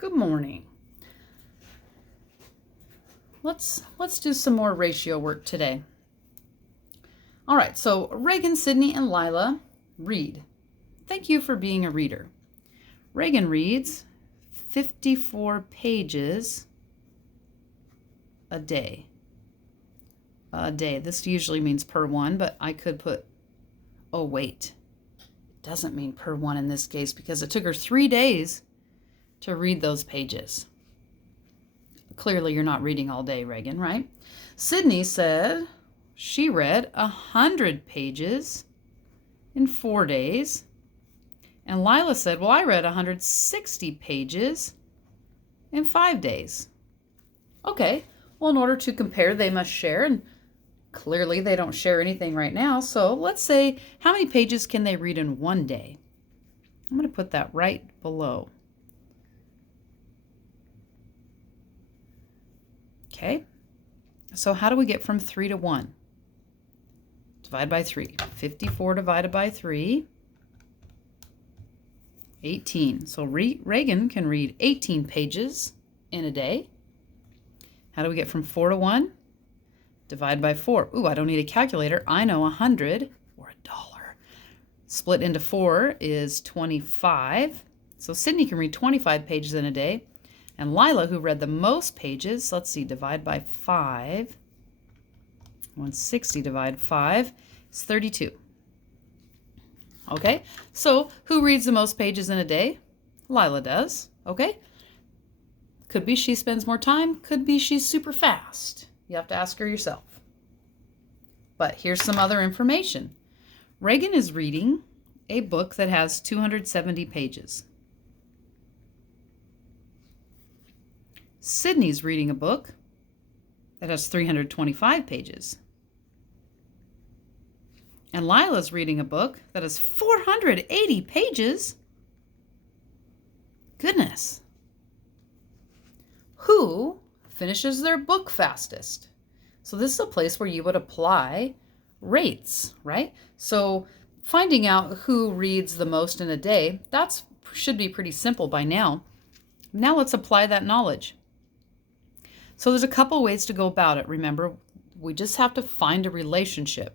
Good morning. Let's do some more ratio work today. All right, so Reagan, Sydney, and Lila read. Thank you for being a reader. Reagan reads 54 pages a day. This usually means per one, but I could put, oh wait, it doesn't mean per one in this case because it took her 3 days to read those pages. Clearly you're not reading all day, Reagan, right? Sydney said she read 100 pages in 4 days. And Lila said, well, I read 160 pages in 5 days. Okay, well, in order to compare, they must share, and clearly they don't share anything right now. So let's say, how many pages can they read in 1 day? I'm going to put that right below. Okay, so how do we get from 3 to 1? Divide by 3. 54 divided by 3, 18. So Reagan can read 18 pages in a day. How do we get from 4 to 1? Divide by 4. Ooh, I don't need a calculator. I know 100 or $1. Split into 4 is 25. So Sydney can read 25 pages in a day. And Lila, who read the most pages, let's see, divide by 5. 160 divided 5 is 32. Okay, so who reads the most pages in a day? Lila does, okay? Could be she spends more time, could be she's super fast. You have to ask her yourself. But here's some other information. Reagan is reading a book that has 270 pages. Sydney's reading a book that has 325 pages. And Lila's reading a book that has 480 pages. Goodness. Who finishes their book fastest? So this is a place where you would apply rates, right? So finding out who reads the most in a day, that should be pretty simple by now. Now let's apply that knowledge. So there's a couple ways to go about it. Remember, we just have to find a relationship.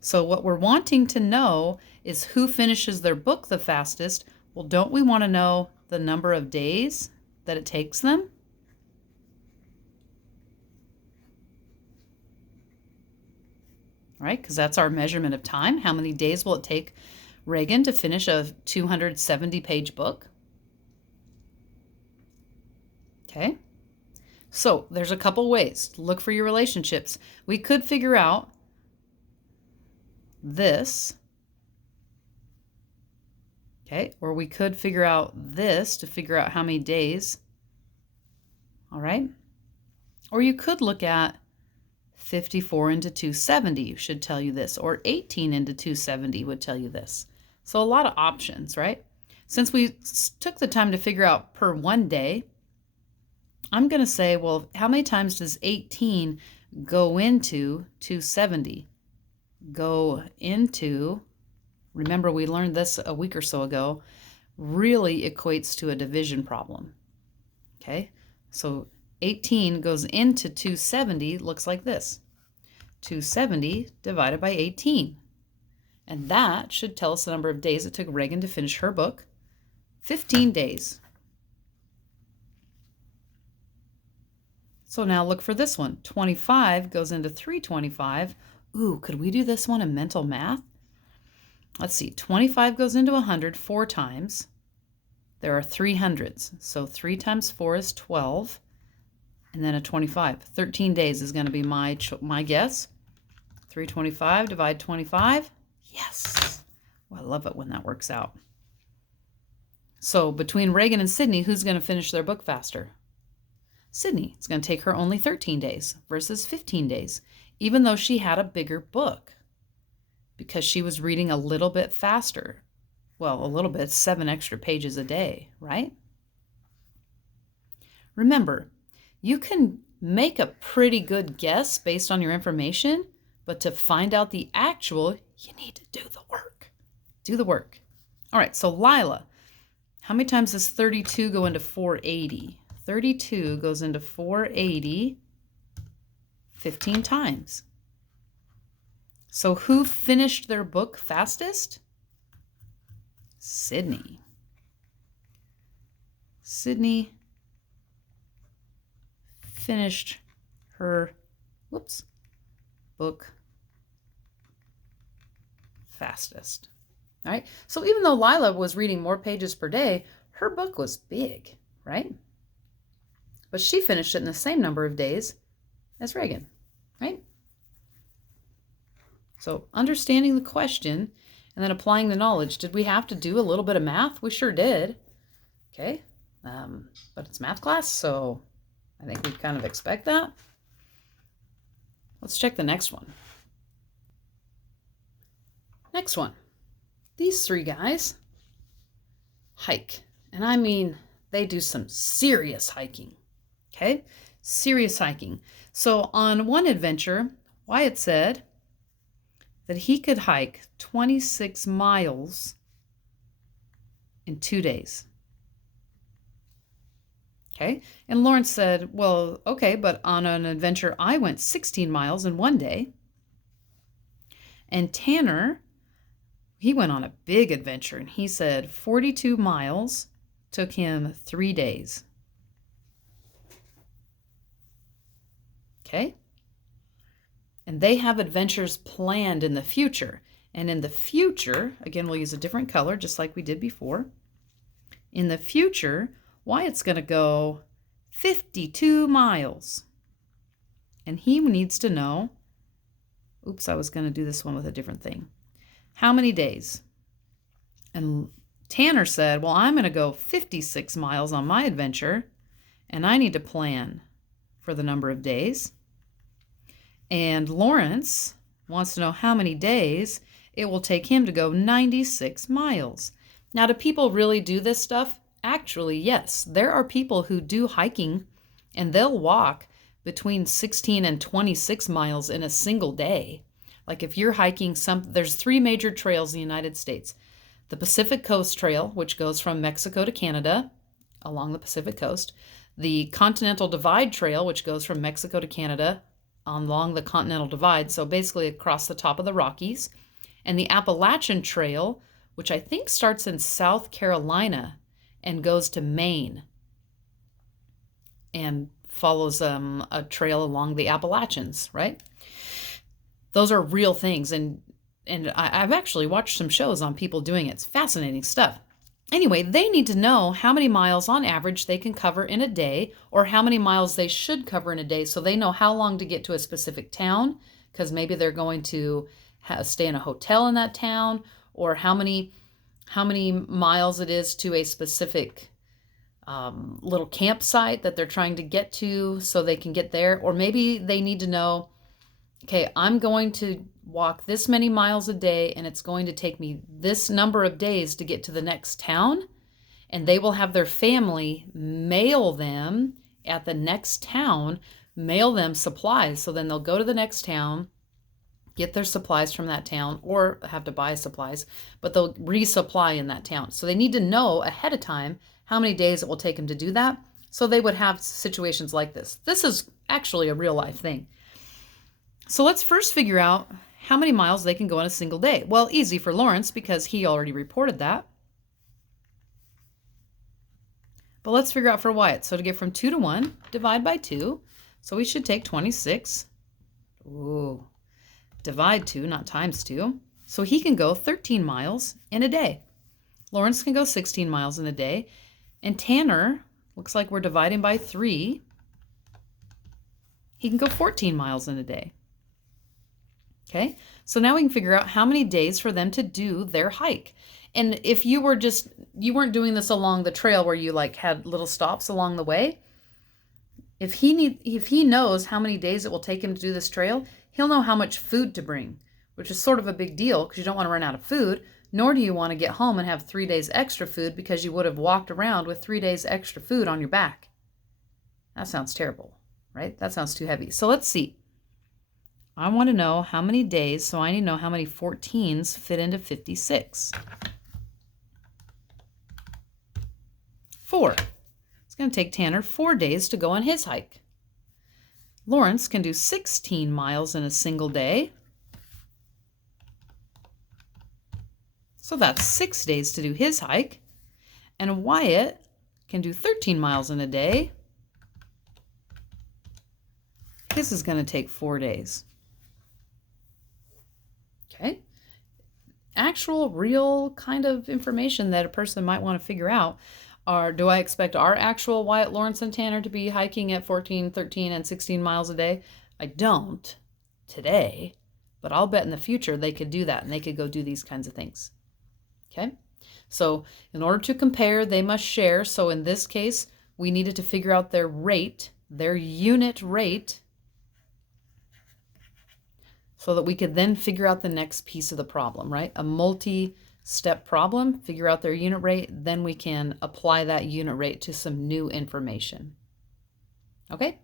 So what we're wanting to know is who finishes their book the fastest. Well, don't we want to know the number of days that it takes them? Right? Because that's our measurement of time. How many days will it take Reagan to finish a 270-page book? Okay. So there's a couple ways to look for your relationships. We could figure out this, okay, or we could figure out this to figure out how many days, all right? Or you could look at 54 into 270 should tell you this, or 18 into 270 would tell you this. So a lot of options, right? Since we took the time to figure out per 1 day, I'm going to say, well, how many times does 18 go into 270? Go into, remember we learned this a week or so ago, really equates to a division problem. Okay, so 18 goes into 270, looks like this. 270 divided by 18. And that should tell us the number of days it took Reagan to finish her book. 15 days. So now look for this one. 25 goes into 325. Ooh, could we do this one in mental math? Let's see. 25 goes into 100 4 times. There are 300s. So 3 times 4 is 12. And then a 25. 13 days is going to be my guess. 325 divide 25. Yes. Well, I love it when that works out. So between Reagan and Sydney, who's going to finish their book faster? Sydney. It's going to take her only 13 days versus 15 days, even though she had a bigger book because she was reading a little bit faster. Well, a little bit, 7 extra pages a day, right? Remember, you can make a pretty good guess based on your information, but to find out the actual, you need to do the work. Do the work. All right, so Lila, How many times does 32 go into 480? 32 goes into 480 15 times. So who finished their book fastest? Sydney. Sydney finished her book fastest. All right. So even though Lila was reading more pages per day, her book was big, right? But she finished it in the same number of days as Reagan, right? So understanding the question and then applying the knowledge. Did we have to do a little bit of math? We sure did. Okay. But it's math class, so I think we kind of expect that. Let's check the next one. Next one. These three guys hike. And I mean, they do some serious hiking. Okay? Serious hiking. So on one adventure, Wyatt said that he could hike 26 miles in 2 days. Okay? And Lawrence said, well, okay, but on an adventure, I went 16 miles in 1 day. And Tanner, he went on a big adventure, and he said 42 miles took him 3 days. Okay? And they have adventures planned in the future. And in the future, again, we'll use a different color, just like we did before. In the future, Wyatt's going to go 52 miles. And he needs to know, oops, I was going to do this one with a different thing. How many days? And Tanner said, well, I'm going to go 56 miles on my adventure, and I need to plan for the number of days. And Lawrence wants to know how many days it will take him to go 96 miles. Now, do people really do this stuff? Actually, yes. There are people who do hiking, and they'll walk between 16 and 26 miles in a single day. Like if you're hiking there's 3 major trails in the United States. The Pacific Coast Trail, which goes from Mexico to Canada along the Pacific Coast. The Continental Divide Trail, which goes from Mexico to Canada along the Continental Divide, so basically across the top of the Rockies. And the Appalachian Trail, which I think starts in South Carolina and goes to Maine and follows a trail along the Appalachians, right? Those are real things, and I've actually watched some shows on people doing it. It's fascinating stuff. Anyway, they need to know how many miles on average they can cover in a day, or how many miles they should cover in a day, so they know how long to get to a specific town, because maybe they're going to stay in a hotel in that town, or how many miles it is to a specific little campsite that they're trying to get to so they can get there. Or maybe they need to know, okay, I'm going to walk this many miles a day, and it's going to take me this number of days to get to the next town. And they will have their family mail them at the next town, mail them supplies. So then they'll go to the next town, get their supplies from that town, or have to buy supplies, but they'll resupply in that town. So they need to know ahead of time how many days it will take them to do that. So they would have situations like this. This is actually a real life thing. So let's first figure out how many miles they can go in a single day. Well, easy for Lawrence because he already reported that. But let's figure out for Wyatt. So to get from 2 to 1, divide by 2. So we should take 26. Ooh. Divide 2, not times 2. So he can go 13 miles in a day. Lawrence can go 16 miles in a day. And Tanner, looks like we're dividing by 3. He can go 14 miles in a day. Okay, so now we can figure out how many days for them to do their hike. And if you weren't doing this along the trail where you like had little stops along the way, if he knows how many days it will take him to do this trail, he'll know how much food to bring, which is sort of a big deal because you don't want to run out of food, nor do you want to get home and have 3 days extra food because you would have walked around with 3 days extra food on your back. That sounds terrible, right? That sounds too heavy. So let's see. I want to know how many days, so I need to know how many 14s fit into 56. 4. It's going to take Tanner 4 days to go on his hike. Lawrence can do 16 miles in a single day. So that's 6 days to do his hike. And Wyatt can do 13 miles in a day. This is going to take 4 days. Okay. Actual, real kind of information that a person might want to figure out are, do I expect our actual Wyatt, Lawrence, and Tanner to be hiking at 14, 13, and 16 miles a day? I don't today, but I'll bet in the future they could do that and they could go do these kinds of things. Okay, so in order to compare, they must share. So in this case, we needed to figure out their rate, their unit rate, so that we could then figure out the next piece of the problem, right? A multi-step problem, figure out their unit rate, then we can apply that unit rate to some new information. Okay?